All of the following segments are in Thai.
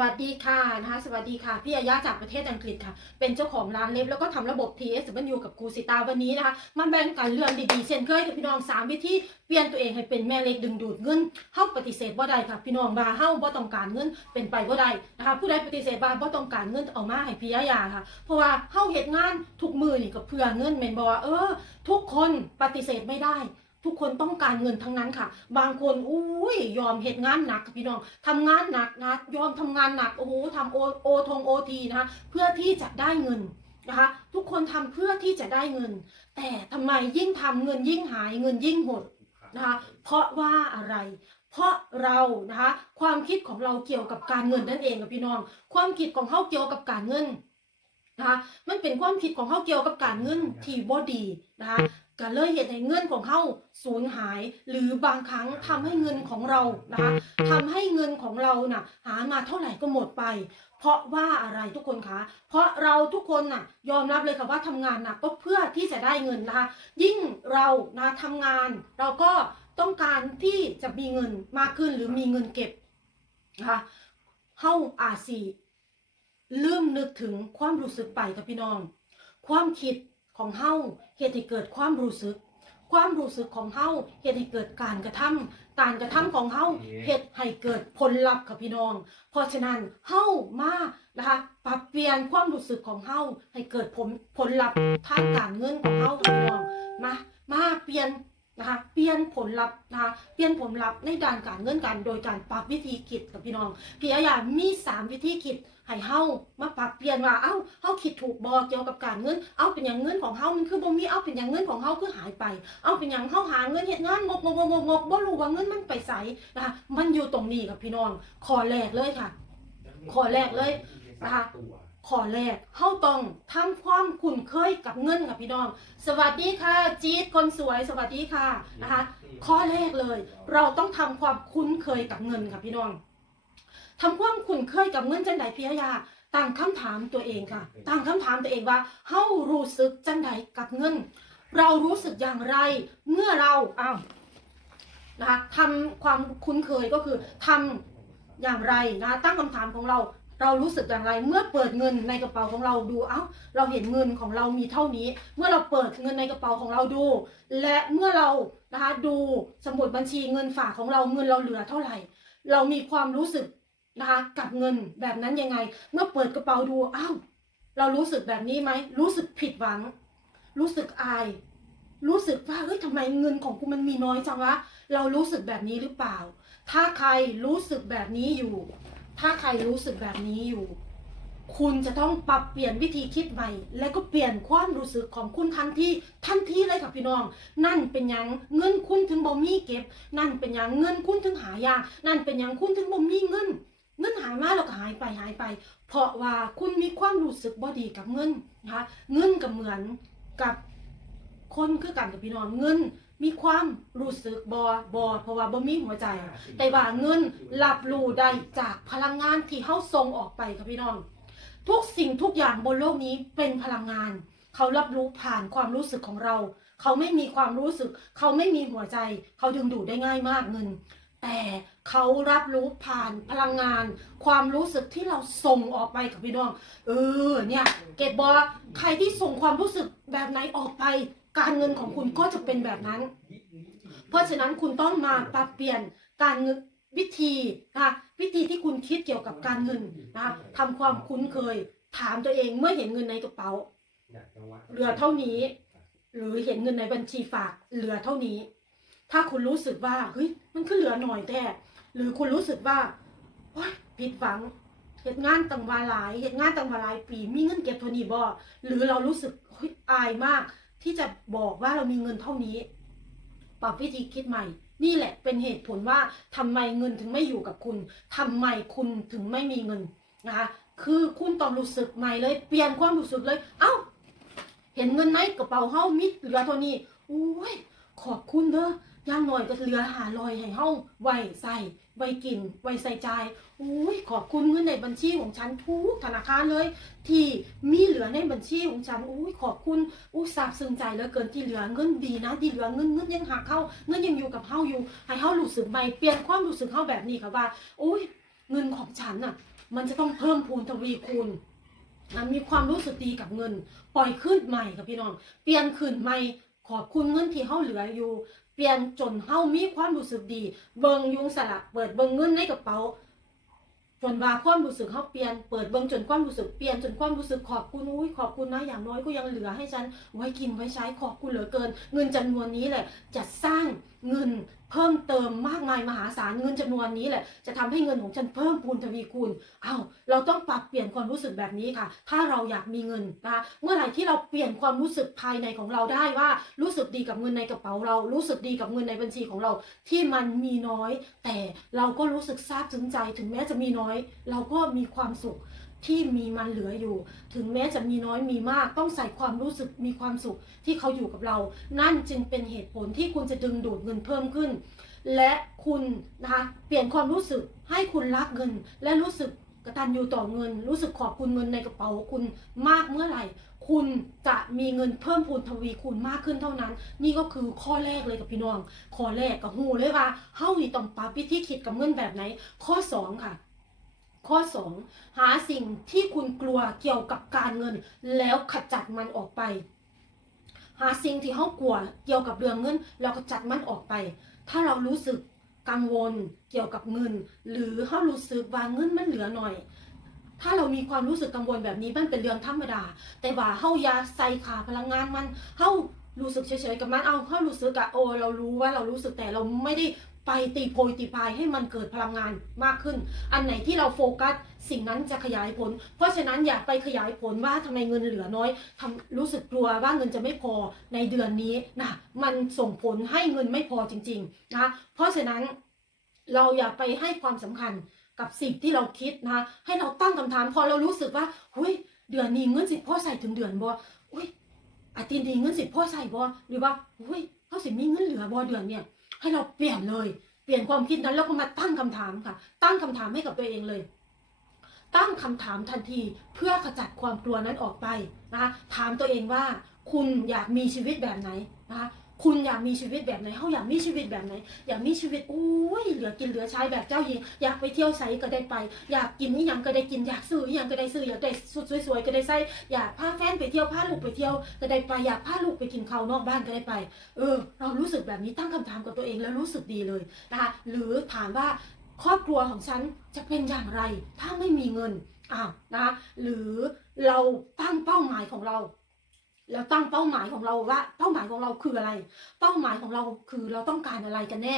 วัสดีค่ะนะคะสวัสดีค่ะ พี่อาญาจากประเทศอังกฤษค่ะ เป็นเจ้าของร้านเล็บแล้วก็ทำระบบ TS บันยูกับครูสิตาวันนี้นะคะมาแบ่งกันเรื่องดีๆเช่นเคยกับพี่น้องสามวิธีเปลี่ยนตัวเองให้เป็นแม่เล็กดึงดูดเงินเฮาปฏิเสธบ่ได้ค่ะ พี่น้องว่าเฮาบ่ต้องการเงินเป็นไปบ่ได้นะคะผู้ใดปฏิเสธว่าบ่ต้องการเงินเอามาให้พี่อาญาค่ะ เพราะว่าเฮาเฮ็ดงานทุกมือนี่ก็เพื่อเงินแม่นบ่ว่าเออ ทุกคนปฏิเสธไม่ได้ ทุกคนต้องการเงินทั้งนั้นค่ะ บางคนอุ้ยยอมเหตุงานหนักพี่น้องทำงานหนักนะยอมทำงานหนักโอ้โหทำโอโอทงโอทีนะคะเพื่อที่จะได้เงินนะคะ ทุกคนทำเพื่อที่จะได้เงิน แต่ทำไมยิ่งทำเงินยิ่งหายเงินยิ่งหดนะคะเพราะว่าอะไร เพราะเรานะคะความคิดของเราเกี่ยวกับการเงินนั่นเองค่ะพี่น้อง ความคิดของเขาเกี่ยวกับการเงินนะคะมันเป็นความคิดของเขาเกี่ยวกับการเงินที่บ่ดีนะคะ ก็เลยเหตุให้เงินของเขาสูญหาย หรือบางครั้งทำให้เงินของเรานะคะทำให้เงินของเราน่ะหามาเท่าไหร่ก็หมดไป เพราะว่าอะไรทุกคนคะ เพราะเราทุกคนน่ะยอมรับเลยค่ะว่าทำงานหนักก็เพื่อที่จะได้เงินนะคะ ยิ่งเรานะทำงาน เราก็ต้องการที่จะมีเงินมากขึ้นหรือมีเงินเก็บนะคะเฮาอาจสิลืมนึกถึงความรู้สึกไปกับพี่น้อง ความคิด ของเฮาเหตุให้เกิดความรู้สึก ความรู้สึกของเฮาเหตุให้เกิดการกระทำการกระทำของเฮาเหตุให้เกิดผลลัพธ์ค่ะพี่น้อง เพราะฉะนั้นเฮามานะคะปรับเปลี่ยนความรู้สึกของเฮาให้เกิดผลผลลัพธ์ทางการเงินของเฮาค่ะพี่น้องมามาเปลี่ยน นะคะ เปลี่ยนผลลัพธ์นะคะเปลี่ยนผลลัพธ์ในด้านการเงินกัน โดยการปรับวิธีคิดกับพี่น้อง พี่อาญามีสามวิธีคิดให้เฮามาปรับเปลี่ยนว่า เอ้า เฮาคิดถูกบ่เกี่ยวกับการเงิน เอาเป็นอย่างเงินของเฮามันคือบ่มี เอาเป็นอย่างเงินของเฮาคือหายไป เอาเป็นอย่างเฮาหาเงินเฮ็ดงานงกงกงกงกบ่รู้ว่าเงินมันไปไสนะคะ มันอยู่ตรงนี้กับพี่น้อง ข้อแรกเลยค่ะ ข้อแรกเลยนะคะ ข้อแรกเฮาต้องทำความคุ้นเคยกับเงินค่ะพี่น้อง สวัสดีค่ะ จี๊ดคนสวย สวัสดีค่ะนะคะ ข้อแรกเลย เราต้องทำความคุ้นเคยกับเงินค่ะพี่น้องทำความคุ้นเคยกับเงินจังใดพี่ยาตั้งคำถามตัวเองค่ะตั้งคำถามตัวเองว่าเฮารู้สึกจังใดกับเงิน เรารู้สึกอย่างไร เมื่อเราอ้าวนะคะทำความคุ้นเคยก็คือทำอย่างไรนะคะตั้งคำถามของเรา เรารู้สึกอย่างไร เมื่อเปิดเงินในกระเป๋าของเราดู เอ้า เราเห็นเงินของเรามีเท่านี้ เมื่อเราเปิดเงินในกระเป๋าของเราดู และเมื่อเรานะคะดูสมุดบัญชีเงินฝากของเราเงินเราเหลือเท่าไหร่ เรามีความรู้สึกนะคะกับเงินแบบนั้นยังไง เมื่อเปิดกระเป๋าดูอ้าวเรารู้สึกแบบนี้ไหมรู้สึกผิดหวัง รู้สึกอาย รู้สึกว่าเฮ้ยทำไมเงินของกูมันมีน้อยจังวะเรารู้สึกแบบนี้หรือเปล่า ถ้าใครรู้สึกแบบนี้อยู่ ถ้าใครรู้สึกแบบนี้อยู่ คุณจะต้องปรับเปลี่ยนวิธีคิดใหม่ และก็เปลี่ยนความรู้สึกของคุณทันทีทันทีเลยค่ะพี่น้อง นั่นเป็นยังเงินคุณถึงบ่มีเก็บ นั่นเป็นยังเงินคุณถึงหายาก นั่นเป็นยังคุณถึงบ่มีเงิน เงินหายมาแล้วก็หายไปหายไป เพราะว่าคุณมีความรู้สึกบ่ดีกับเงินนะคะ เงินก็เหมือนกับ คนคือกันกับพี่น้องเงิน มีความรู้สึกบอบอเพราะว่าบ่มีหัวใจ แต่ว่าเงินรับรู้ได้จากพลังงานที่เขาส่งออกไปครับพี่น้อง ทุกสิ่งทุกอย่างบนโลกนี้เป็นพลังงาน เขารับรู้ผ่านความรู้สึกของเรา เขาไม่มีความรู้สึก เขาไม่มีหัวใจ เขาดึงดูดได้ง่ายมากเงิน แต่เขารับรู้ผ่านพลังงาน ความรู้สึกที่เราส่งออกไปกับพี่น้อง เออเนี่ย เกตบอกใครที่ส่งความรู้สึกแบบไหนออกไป การเงินของคุณก็จะเป็นแบบนั้น เพราะฉะนั้นคุณต้องมาปรับเปลี่ยนการเงินวิธีนะคะวิธีที่คุณคิดเกี่ยวกับการเงินนะทำความคุ้นเคย ถามตัวเองเมื่อเห็นเงินในกระเป๋าเหลือเท่านี้ หรือเห็นเงินในบัญชีฝากเหลือเท่านี้ ถ้าคุณรู้สึกว่าเฮ้ยมันคือเหลือหน่อยแต่หรือคุณรู้สึกว่าโอ๊ยผิดหวังเหตุงานต่างวาหลายเหตุงานต่างวาหลายปี มีเงินเก็บเท่านี้บ่หรือเรารู้สึกเฮ้ยอายมาก ที่จะบอกว่าเรามีเงินเท่านี้ ปรับวิธีคิดใหม่ นี่แหละเป็นเหตุผลว่าทำไมเงินถึงไม่อยู่กับคุณทำไมคุณถึงไม่มีเงินนะคะคือคุณต้องรู้สึกใหม่เลย เปลี่ยนความรู้สึกเลย เอ้า เห็นเงินในกระเป๋าเฮามิดเหลือเท่านี้โอ้ยขอบคุณเด้อ ย่างหน่อยก็เหลือหาลอยให้เฮาไว้ใส่ไว้กิน ไว้ใส่ใจายโอ้ยขอบคุณเงินในบัญชีของฉันทุกธนาคารเลย ที่มีเหลือในบัญชีของฉันโอ้ยขอบคุณอู้ยซาบซึ้งใจเหลือเกินที่เหลือเงินดีนะที่เหลือเงินเงินยังหักเข้าเงินยังอยู่กับเฮาอยู่ให้เฮารู้สึกใหม่เปลี่ยนความรู้สึกเฮาแบบนี้ค่ะว่าโอ้ยเงินของฉันน่ะ มันจะต้องเพิ่มพูนทวีคูณนะมีความรู้สึกดีกับเงิน ปล่อยขึ้นใหม่กับพี่น้อง เปลี่ยนขึ้นใหม่ ขอบคุณเงินที่เฮาเหลืออยู่ เปลี่ยนจนเฮามีความรู้สึกดี เบิงยุงสละเปิดเบิงเงินในกระเป๋าจนว่าความรู้สึกเขาเปลี่ยน เปิดเบิ้งจนความรู้สึกเปลี่ยนจนความรู้สึกขอบคุณอุ้ยขอบคุณนะอย่างน้อยก็ยังเหลือให้ฉันไว้กินไว้ใช้ขอบคุณเหลือเกิน เงินจำนวนนี้แหละจะสร้างเงิน เพิ่มเติมมากมายมหาศาลเงินจำนวนนี้แหละ จะทำให้เงินของฉันเพิ่มพูนทวีคูณเอ้าเราต้องปรับเปลี่ยนความรู้สึกแบบนี้ค่ะ ถ้าเราอยากมีเงินนะคะเมื่อไหร่ที่เราเปลี่ยนความรู้สึกภายในของเราได้ว่ารู้สึกดีกับเงินในกระเป๋าเรา รู้สึกดีกับเงินในบัญชีของเรา ที่มันมีน้อย แต่เราก็รู้สึกซาบซึ้งใจถึงแม้จะมีน้อย เราก็มีความสุข ที่มีมันเหลืออยู่ ถึงแม้จะมีน้อยมีมาก ต้องใส่ความรู้สึกมีความสุขที่เขาอยู่กับเรา นั่นจึงเป็นเหตุผลที่คุณจะดึงดูดเงินเพิ่มขึ้น และคุณนะคะเปลี่ยนความรู้สึกให้คุณรักเงิน และรู้สึกกระตัญญูต่อเงิน รู้สึกขอบคุณเงินในกระเป๋าคุณมากเมื่อไหร่ คุณจะมีเงินเพิ่มพูนทวีคูณมากขึ้นเท่านั้น นี่ก็คือข้อแรกเลยกับพี่น้อง ข้อแรกกับหูเลยว่าเฮ้านี่ต้องปรับวิธีคิดกับเงินแบบไหน ข้อสองค่ะ ข้อ 2 หาสิ่งที่คุณกลัวเกี่ยวกับการเงิน แล้วขจัดมันออกไป หาสิ่งที่เขากลัวเกี่ยวกับเรื่องเงินแล้วก็จัดมันออกไป ถ้าเรารู้สึกกังวลเกี่ยวกับเงิน หรือเขารู้สึกว่าเงินมันเหลือหน่อย ถ้าเรามีความรู้สึกกังวลแบบนี้มันเป็นเรื่องธรรมดา แต่ว่าเฮาอย่าใส่ขาพลังงานมันเฮารู้สึกเฉยๆกับมัน เอาเฮารู้สึกอะโอ เรารู้ว่าเรารู้สึกแต่เราไม่ได้ ไปตีโพยตีพายให้มันเกิดพลังงานมากขึ้น อันไหนที่เราโฟกัสสิ่งนั้นจะขยายผล เพราะฉะนั้นอย่าไปขยายผลว่าทำไมเงินเหลือน้อยทำรู้สึกกลัวว่าเงินจะไม่พอในเดือนนี้นะมันส่งผลให้เงินไม่พอจริงๆนะเพราะฉะนั้นเราอย่าไปให้ความสำคัญกับสิ่งที่เราคิดนะให้เราตั้งคำถามพอเรารู้สึกว่าเฮ้ยเดือนนี้เงินสิพ่อใส่ถึงเดือนบ่อุ้ยอาทิตย์นี้เงินสิพ่อใส่บ่หรือว่าเฮ้ยเขาสิมีเงินเหลือบ่เดือนเนี่ย ให้เราเปลี่ยนเลย เปลี่ยนความคิดนั้นแล้วก็มาตั้งคำถามค่ะ ตั้งคำถามให้กับตัวเองเลย ตั้งคำถามทันทีเพื่อขจัดความกลัวนั้นออกไปนะคะถามตัวเองว่าคุณอยากมีชีวิตแบบไหนนะคะ คุณอยากมีชีวิตแบบไหนเขาอยากมีชีวิตแบบไหน อยากมีชีวิตอุ้ยเหลือกินเหลือใช้แบบเจ้าหญิง อยากไปเที่ยวไสก็ได้ไป อยากกินนี่ยังก็ได้กิน อยากซื้อยังก็ได้ซื้อ อยากได้สุดสวยๆก็ได้ใส่ อยากพาแฟนไปเที่ยวพาลูกไปเที่ยวก็ได้ไป อยากพาลูกไปกินข้าวนอกบ้านก็ได้ไป เออ เรารู้สึกแบบนี้ตั้งคำถามกับตัวเองแล้วรู้สึกดีเลยนะคะ หรือถามว่าครอบครัวของฉันจะเป็นอย่างไร ถ้าไม่มีเงินอ้าวนะ หรือเราตั้งเป้าหมายของเรา แล้วตั้งเป้าหมายของเราว่า เป้าหมายของเราคืออะไร เป้าหมายของเราคือเราต้องการอะไรกันแน่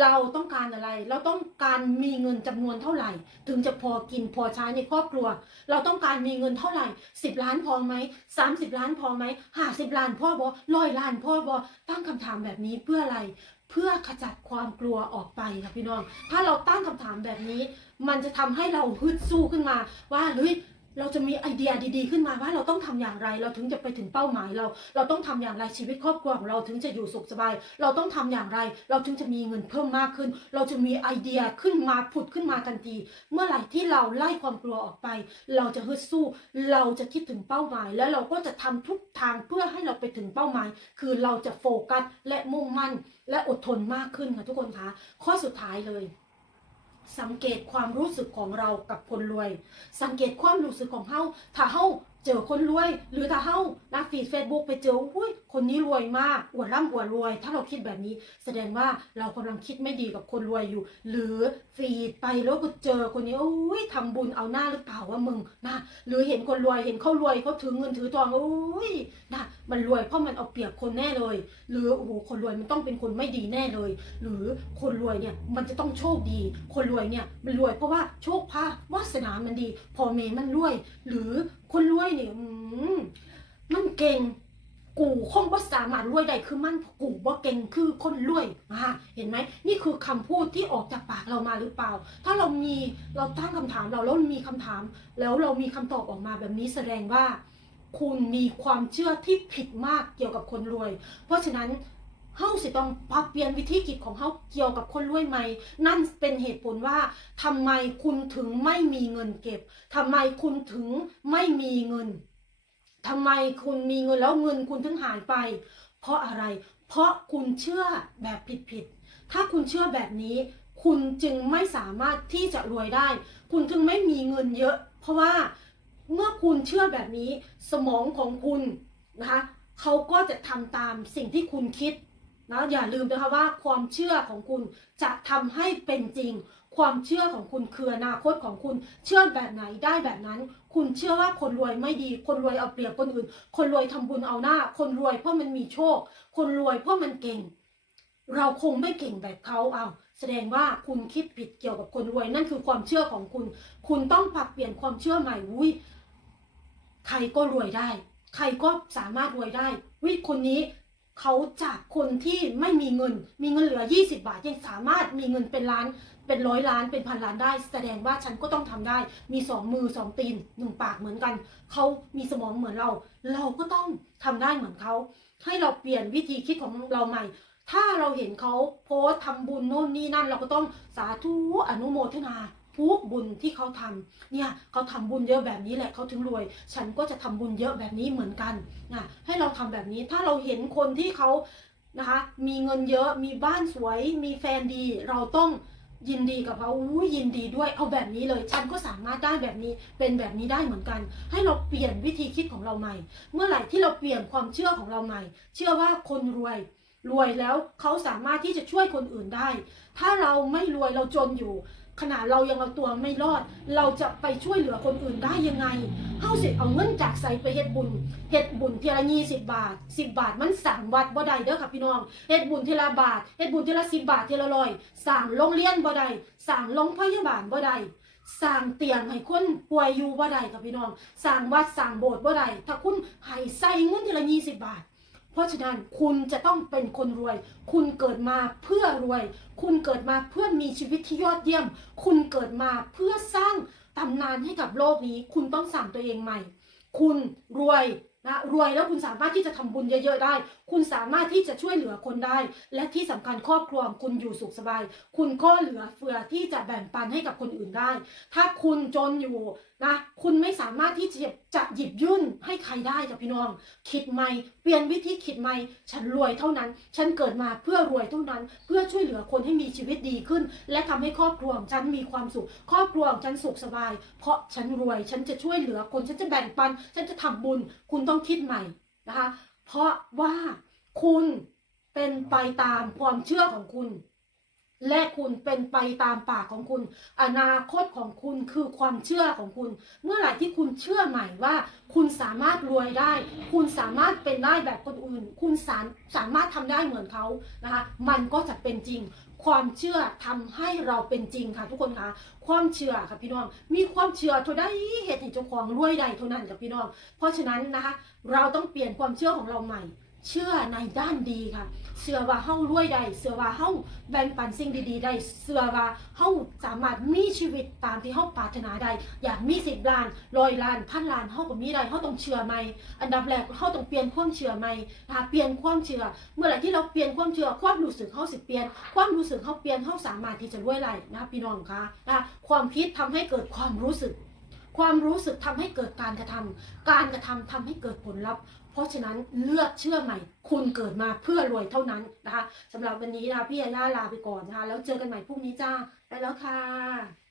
เราต้องการอะไร เราต้องการมีเงินจำนวนเท่าไหร่ ถึงจะพอกินพอใช้ในครอบครัว เราต้องการมีเงินเท่าไหร่สิบล้านพอไหมสามสิบล้านพอไหมห้าสิบล้านพ่อบอร้อยล้านพ่อบอตั้งคำถามแบบนี้เพื่ออะไร เพื่อขจัดความกลัวออกไปค่ะพี่น้อง ถ้าเราตั้งคำถามแบบนี้ มันจะทำให้เราฮึดสู้ขึ้นมาว่าเฮ้ย เราจะมีไอเดียดีๆขึ้นมาว่าเราต้องทำอย่างไร เราถึงจะไปถึงเป้าหมายเรา เราต้องทำอย่างไรชีวิตครอบครัวของเราถึงจะอยู่สุขสบาย เราต้องทำอย่างไร เราถึงจะมีเงินเพิ่มมากขึ้น เราจะมีไอเดียขึ้นมาผุดขึ้นมาทันที เมื่อไหร่ที่เราไล่ความกลัวออกไป เราจะฮึดสู้ เราจะคิดถึงเป้าหมาย แล้วเราก็จะทำทุกทางเพื่อให้เราไปถึงเป้าหมาย คือเราจะโฟกัสและมุ่งมั่นและอดทนมากขึ้นค่ะทุกคนคะข้อสุดท้ายเลย สังเกตความรู้สึกของเรากับคนรวย สังเกตความรู้สึกของเฮาถ้าเฮา เจอคนรวย หรือถ้าเฮานะฟีดเฟซบุ๊กไปเจออุ้ยคนนี้รวยมากอวดร่ำอวดรวย ถ้าเราคิดแบบนี้ แสดงว่าเรากำลังคิดไม่ดีกับคนรวยอยู่ หรือฟีดไปแล้วก็เจอคนนี้โอ้ยทำบุญเอาหน้าหรือเปล่าว่ามึงนะหรือเห็นคนรวยเห็นเขารวยเขาถือเงินถือทองโอ้ยนะมันรวยเพราะมันเอาเปรียบคนแน่เลย หรือโอ้โหคนรวยมันต้องเป็นคนไม่ดีแน่เลย หรือคนรวยเนี่ยมันจะต้องโชคดี คนรวยเนี่ยมันรวยเพราะว่าโชคพาวาสนามันดี พอเมมันรวย หรือ คนรวยนี่อืมมันเก่ง กูคงบ่สามารถรวยได้คือมันกูบ่เก่งคือคนรวยอ่าเห็นไหมนี่คือคำพูดที่ออกจากปากเรามาหรือเปล่า ถ้าเรามีเราตั้งคำถามเราแล้วมีคำถาม แล้วเรามีคำตอบออกมาแบบนี้แสดงว่า คุณมีความเชื่อที่ผิดมากเกี่ยวกับคนรวย เพราะฉะนั้น เฮาสิต้องปรับเปลี่ยนวิธีคิดของเฮาเกี่ยวกับคนรวยไหมนั่นเป็นเหตุผลว่าทำไมคุณถึงไม่มีเงินเก็บทำไมคุณถึงไม่มีเงินทำไมคุณมีเงินแล้วเงินคุณถึงหายไป เพราะอะไร เพราะคุณเชื่อแบบผิดๆ ถ้าคุณเชื่อแบบนี้ คุณจึงไม่สามารถที่จะรวยได้ คุณจึงไม่มีเงินเยอะ เพราะว่าเมื่อคุณเชื่อแบบนี้สมองของคุณนะคะเขาก็จะทำตามสิ่งที่คุณคิด นะอย่าลืมนะคะว่าความเชื่อของคุณจะทำให้เป็นจริง ความเชื่อของคุณคืออนาคตของคุณเชื่อแบบไหนได้แบบนั้น คุณเชื่อว่าคนรวยไม่ดี คนรวยเอาเปรียบคนอื่น คนรวยทำบุญเอาหน้า คนรวยเพราะมันมีโชค คนรวยเพราะมันเก่ง เราคงไม่เก่งแบบเขาเอาแสดงว่าคุณคิดผิดเกี่ยวกับคนรวยนั่นคือความเชื่อของคุณ คุณต้องปรับเปลี่ยนความเชื่อใหม่วุ้ยใครก็รวยได้ ใครก็สามารถรวยได้วิคนนี้ เขาจากคนที่ไม่มีเงิน มีเงินเหลือ 20 บาทยังสามารถมีเงินเป็นล้านเป็นร้อยล้านเป็นพันล้านได้ แสดงว่าฉันก็ต้องทำได้ มีสองมือสองตีนหนึ่งปากเหมือนกัน เขามีสมองเหมือนเรา เราก็ต้องทำได้เหมือนเขา ให้เราเปลี่ยนวิธีคิดของเราใหม่ ถ้าเราเห็นเขาโพสทำบุญโน่นนี่นั่น เราก็ต้องสาธุอนุโมทนา ทุกบุญที่เขาทำเนี่ยเขาทำบุญเยอะแบบนี้แหละเขาถึงรวย ฉันก็จะทำบุญเยอะแบบนี้เหมือนกันนะให้เราทำแบบนี้ถ้าเราเห็นคนที่เขานะคะมีเงินเยอะมีบ้านสวย มีแฟนดี เราต้องยินดีกับเขาอุ้ยยินดีด้วยเอาแบบนี้เลย ฉันก็สามารถได้แบบนี้เป็นแบบนี้ได้เหมือนกัน ให้เราเปลี่ยนวิธีคิดของเราใหม่ เมื่อไหร่ที่เราเปลี่ยนความเชื่อของเราใหม่ เชื่อว่าคนรวยรวยแล้วเขาสามารถที่จะช่วยคนอื่นได้ ถ้าเราไม่รวยเราจนอยู่ ขนาดเรายังเอาตัวไม่รอด เราจะไปช่วยเหลือคนอื่นได้ยังไงเฮาสิเอาเงินจากใส่ไปเฮ็ดบุญเฮ็ดบุญเทีละยี่สิบบาทสิบบาทมันสั่งวัดบ่ได้เด้อค่ะพี่น้องเฮ็ดบุญเทละบาทเฮ็ดบุญเทละสิบบาทเทละร้อยสั่งโรงเรียนบ่ได้สั่งโรงพยาบาลบ่ได้สั่งเตียงให้คนป่วยอยู่บ่ได้ค่ะพี่น้องสั่งวัดสั่งโบสถ์บ่ได้ถ้าคุณให้ใส่เงินทีละยี่สิบบาท เพราะฉะนั้นคุณจะต้องเป็นคนรวย คุณเกิดมาเพื่อรวย คุณเกิดมาเพื่อมีชีวิตที่ยอดเยี่ยม คุณเกิดมาเพื่อสร้างตำนานให้กับโลกนี้ คุณต้องสั่งตัวเองใหม่ คุณรวยนะรวยแล้วคุณสามารถที่จะทำบุญเยอะๆได้ คุณสามารถที่จะช่วยเหลือคนได้ และที่สำคัญครอบครัวของคุณอยู่สุขสบาย คุณก็เหลือเฟือที่จะแบ่งปันให้กับคนอื่นได้ ถ้าคุณจนอยู่นะ คุณไม่สามารถที่จะจะหยิบยื่นให้ใครได้กับพี่น้อง คิดใหม่ เปลี่ยนวิธีคิดใหม่ ฉันรวยเท่านั้น ฉันเกิดมาเพื่อรวยเท่านั้น เพื่อช่วยเหลือคนให้มีชีวิตดีขึ้น และทำให้ครอบครัวของฉันมีความสุข ครอบครัวของฉันสุขสบาย เพราะฉันรวย ฉันจะช่วยเหลือคน ฉันจะแบ่งปัน ฉันจะทำบุญ คุณต้องคิดใหม่นะคะ เพราะว่าคุณเป็นไปตามความเชื่อของคุณ และคุณเป็นไปตามปากของคุณ อนาคตของคุณคือความเชื่อของคุณ เมื่อไหร่ที่คุณเชื่อใหม่ว่า คุณสามารถรวยได้ คุณสามารถเป็นได้แบบคนอื่น คุณสามสามารถทำได้เหมือนเขานะคะมันก็จะเป็นจริง ความเชื่อทำให้เราเป็นจริงค่ะทุกคนคะความเชื่อค่ะพี่น้อง มีความเชื่อเท่าใดเหตุให้เจ้าของรวยใดเท่านั้นกับพี่น้อง เพราะฉะนั้นนะคะเราต้องเปลี่ยนความเชื่อของเราใหม่ เชื่อในด้านดีค่ะ เชื่อว่าเฮารวยได้เชื่อว่าเฮาแบ่งปันสิ่งดีๆได้เชื่อว่าเฮาสามารถมีชีวิตตามที่เฮาปรารถนาได้อยากมีสิบล้านร้อยล้านพันล้านเฮาก็มีได้เฮาต้องเชื่อใหม่อันดับแรกเฮาต้องเปลี่ยนความเชื่อใหม่นะคะเปลี่ยนความเชื่อ เมื่อไหร่ที่เราเปลี่ยนความเชื่อความรู้สึกเฮาสิเปลี่ยน ความรู้สึกเฮาเปลี่ยนเฮาสามารถที่จะรวยได้นะพี่น้องคะนะคะความคิดทำให้เกิดความรู้สึกความรู้สึกทำให้เกิดการกระทำการกระทำทำให้เกิดผลลัพธ์ เพราะฉะนั้นเลือกเชื่อใหม่ คุณเกิดมาเพื่อรวยเท่านั้นนะคะสำหรับวันนี้นะพี่ยาย่าลาไปก่อนนะคะแล้วเจอกันใหม่พรุ่งนี้จ้าไปแล้วค่ะ